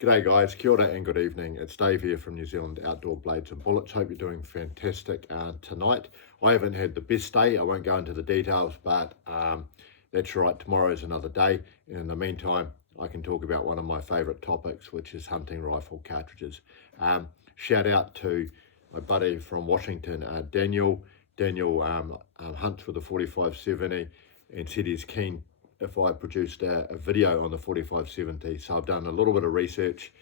G'day guys, kia ora and good evening. It's Dave here from New Zealand Outdoor Blades and Bullets. Hope you're doing fantastic tonight. I haven't had the best day. I won't go into the details, but that's right, tomorrow's another day. And in the meantime, I can talk about one of my favourite topics, which is hunting rifle cartridges. Shout out to my buddy from Washington, Daniel. Daniel hunts with a 4570 and said he's keen if I produced a video on the 4570. So I've done a little bit of research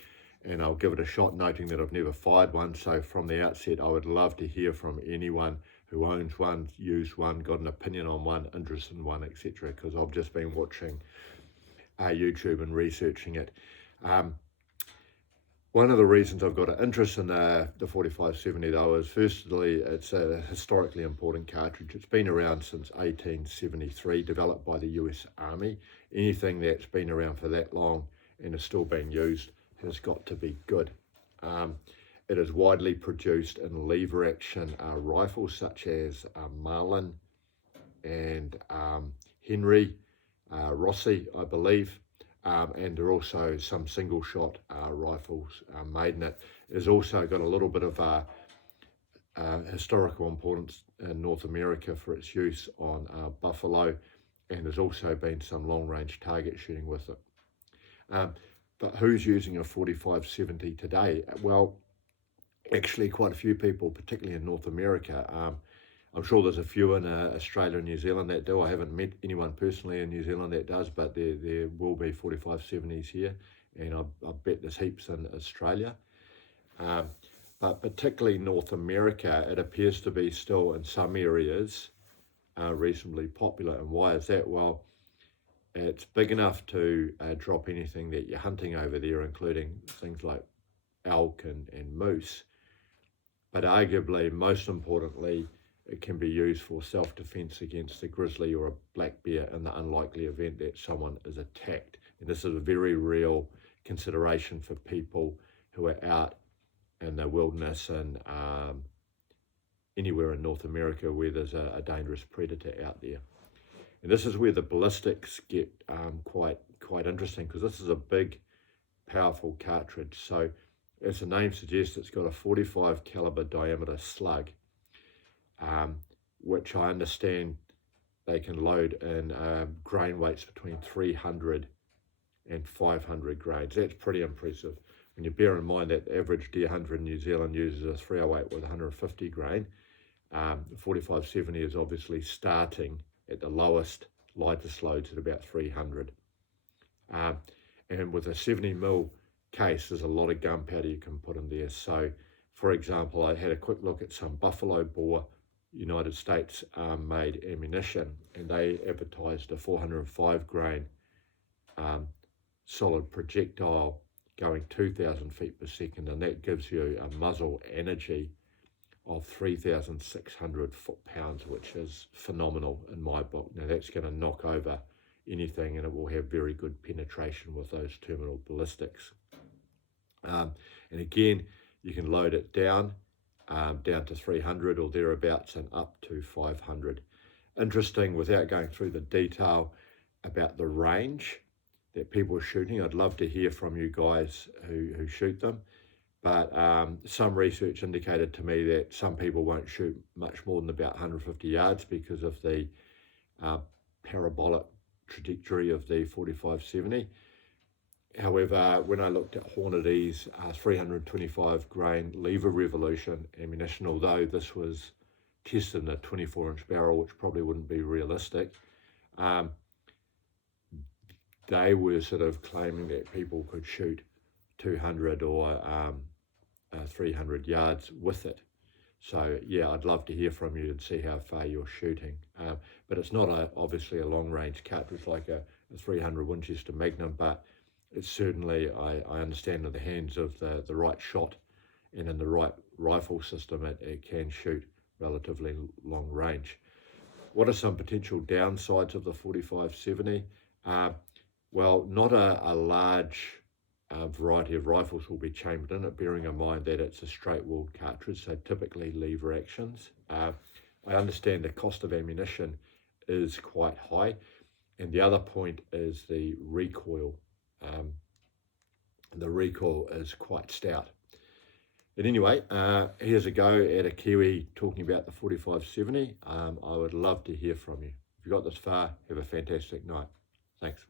and I'll give it a shot, noting that I've never fired one. So from the outset, I would love to hear from anyone who owns one, used one, got an opinion on one, interested in one, etc. Because I've just been watching YouTube and researching it. One of the reasons I've got an interest in the 4570 though is firstly, it's a historically important cartridge. It's been around since 1873, developed by the US Army. Anything that's been around for that long and is still being used has got to be good. It is widely produced in lever action rifles such as Marlin and Henry, Rossi, I believe. And there are also some single shot rifles made in it. It's also got a little bit of historical importance in North America for its use on buffalo, and there's also been some long range target shooting with it. But who's using a 4570 today? Well, actually quite a few people, particularly in North America. I'm sure there's a few in Australia and New Zealand that do. I haven't met anyone personally in New Zealand that does, but there will be 4570s here, and I bet there's heaps in Australia. But particularly North America, it appears to be still in some areas reasonably popular. And why is that? Well, it's big enough to drop anything that you're hunting over there, including things like elk and moose. But arguably, most importantly, it can be used for self-defense against a grizzly or a black bear in the unlikely event that someone is attacked. And this is a very real consideration for people who are out in the wilderness and anywhere in North America where there's a dangerous predator out there. And this is where the ballistics get quite interesting, because this is a big, powerful cartridge. So as the name suggests, it's got a 45 caliber diameter slug, which I understand they can load in grain weights between 300 and 500 grains. That's pretty impressive. When you bear in mind that the average deer hunter in New Zealand uses a 308 with 150 grain, 4570 is obviously starting at the lowest, lightest loads at about 300. And with a 70mm case, there's a lot of gunpowder you can put in there. So, for example, I had a quick look at some buffalo bore United States made ammunition, and they advertised a 405 grain solid projectile going 2,000 feet per second, and that gives you a muzzle energy of 3,600 foot-pounds, which is phenomenal in my book. Now that's going to knock over anything, and it will have very good penetration with those terminal ballistics. And again, you can load it down to 300 or thereabouts and up to 500. Interesting, without going through the detail about the range that people are shooting, I'd love to hear from you guys who shoot them. But some research indicated to me that some people won't shoot much more than about 150 yards because of the parabolic trajectory of the 4570. However, when I looked at Hornady's 325 grain lever revolution ammunition, although this was tested in a 24-inch barrel, which probably wouldn't be realistic, they were sort of claiming that people could shoot 200 or 300 yards with it. So yeah, I'd love to hear from you and see how far you're shooting. But it's not obviously a long-range cartridge like a 300 Winchester Magnum, but it's certainly, I understand, in the hands of the right shot and in the right rifle system, it can shoot relatively long range. What are some potential downsides of the 4570? Well, not a large variety of rifles will be chambered in it, bearing in mind that it's a straight-walled cartridge, so typically lever actions. I understand the cost of ammunition is quite high, and the other point is the recoil. the recoil is quite stout. But anyway, here's a go at a Kiwi talking about the 4570. I would love to hear from you. If you got this far, have a fantastic night. Thanks.